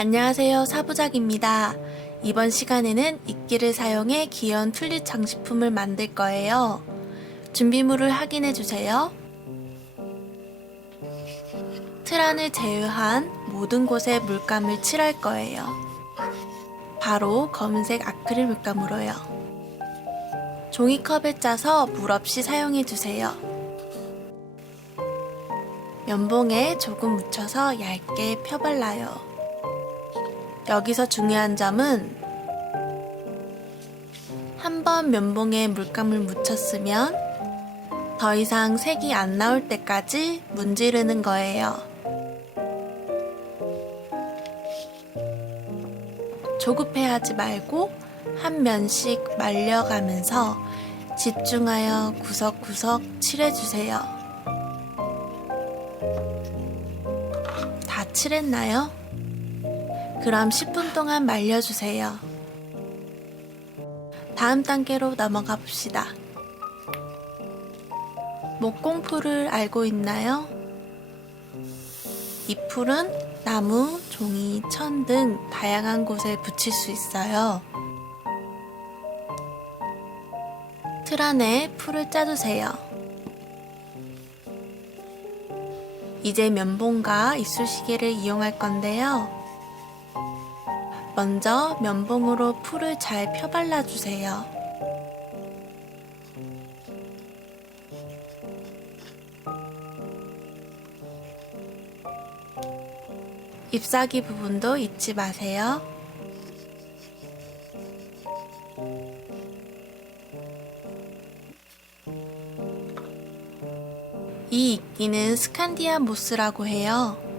안녕하세요. 사부작입니다. 이번 시간에는 이끼를 사용해 귀여운 튤립 장식품을 만들 거예요. 준비물을 확인해 주세요. 틀 안을 제외한 모든 곳에 물감을 칠할 거예요. 바로 검은색 아크릴 물감으로요. 종이컵에 짜서 물 없이 사용해 주세요. 면봉에 조금 묻혀서 얇게 펴발라요. 여기서 중요한 점은 한 번 면봉에 물감을 묻혔으면 더 이상 색이 안 나올 때까지 문지르는 거예요. 조급해 하지 말고 한 면씩 말려가면서 집중하여 구석구석 칠해주세요. 다 칠했나요? 그럼 10분 동안 말려주세요. 다음 단계로 넘어가 봅시다. 목공풀을 알고 있나요? 이 풀은 나무, 종이, 천 등 다양한 곳에 붙일 수 있어요. 틀 안에 풀을 짜주세요. 이제 면봉과 이쑤시개를 이용할 건데요. 먼저 면봉으로 풀을 잘 펴발라 주세요. 잎사귀 부분도 잊지 마세요. 이 이끼는 스칸디아 모스라고 해요.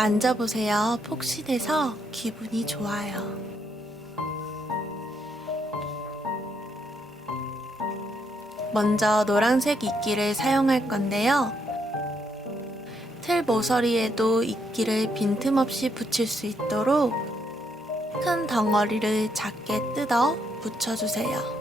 만져보세요. 폭신해서 기분이 좋아요. 먼저 노란색 이끼를 사용할 건데요. 틀 모서리에도 이끼를 빈틈없이 붙일 수 있도록 큰 덩어리를 작게 뜯어 붙여주세요.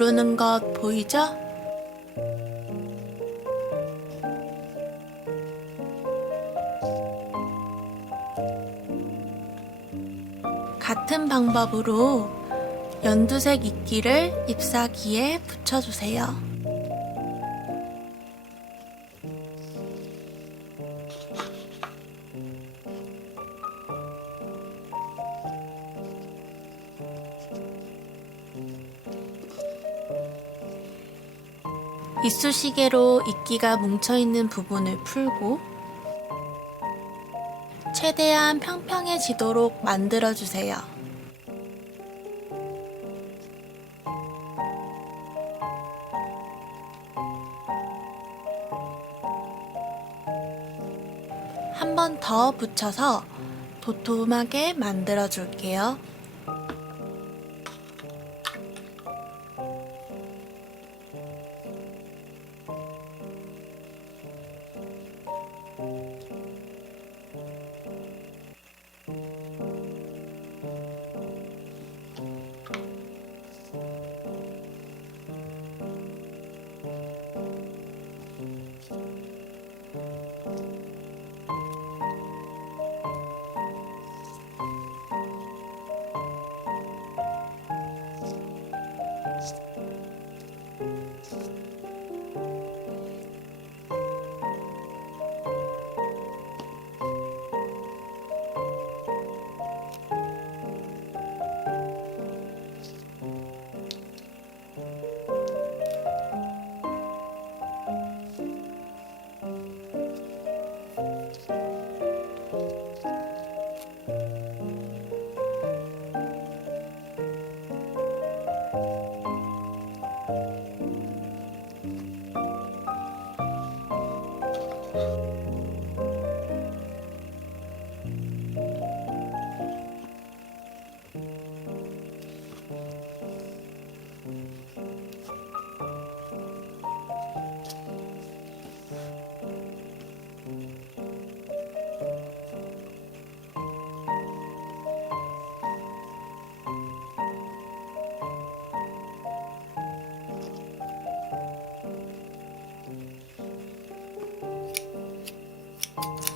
누르는 것 보이죠? 같은 방법으로 연두색 이끼를 잎사귀에 붙여주세요. 이쑤시개로 이끼가 뭉쳐있는 부분을 풀고 최대한 평평해지도록 만들어주세요. 한 번 더 붙여서 도톰하게 만들어 줄게요.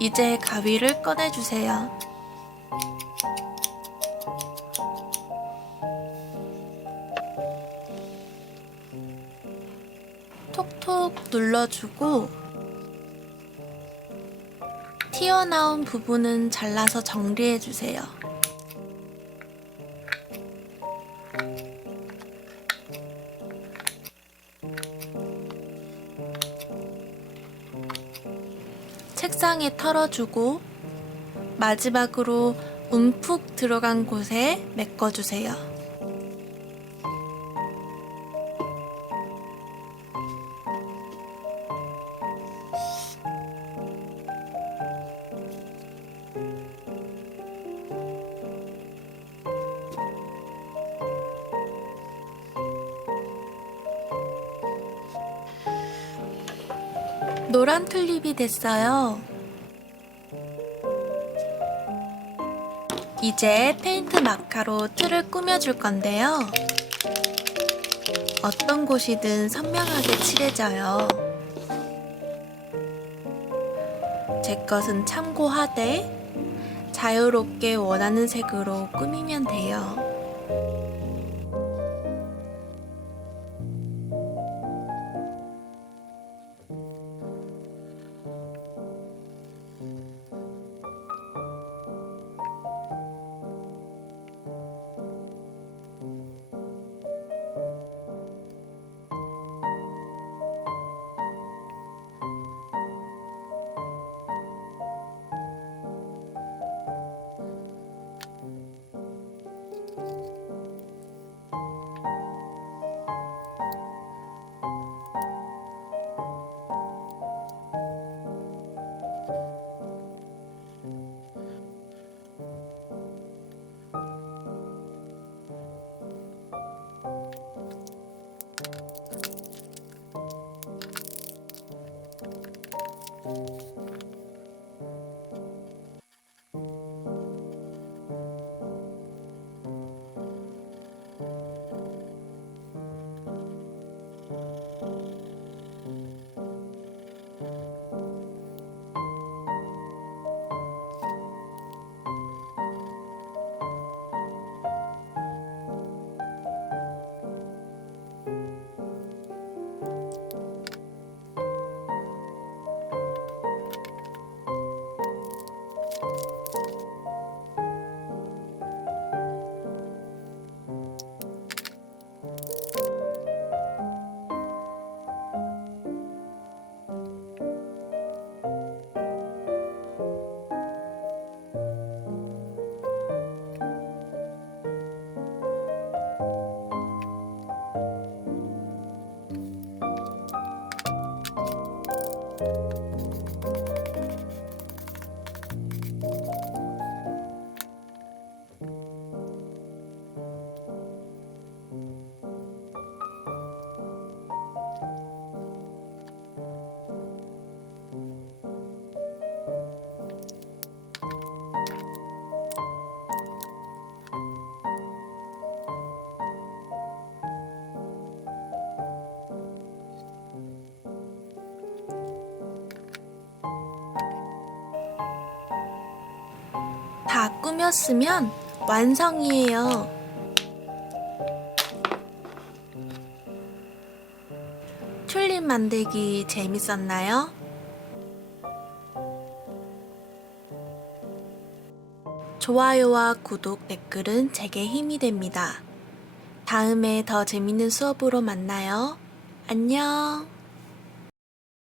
이제 가위를 꺼내주세요. 톡톡 눌러주고 튀어나온 부분은 잘라서 정리해주세요. 책상에 털어주고 마지막으로 움푹 들어간 곳에 메꿔주세요. 노란 튤립이 됐어요. 이제 페인트 마카로 틀을 꾸며줄 건데요. 어떤 곳이든 선명하게 칠해져요. 제 것은 참고하되 자유롭게 원하는 색으로 꾸미면 돼요. 꾸몄으면 완성이에요. 튤립 만들기 재밌었나요? 좋아요와 구독, 댓글은 제게 힘이 됩니다. 다음에 더 재밌는 수업으로 만나요. 안녕.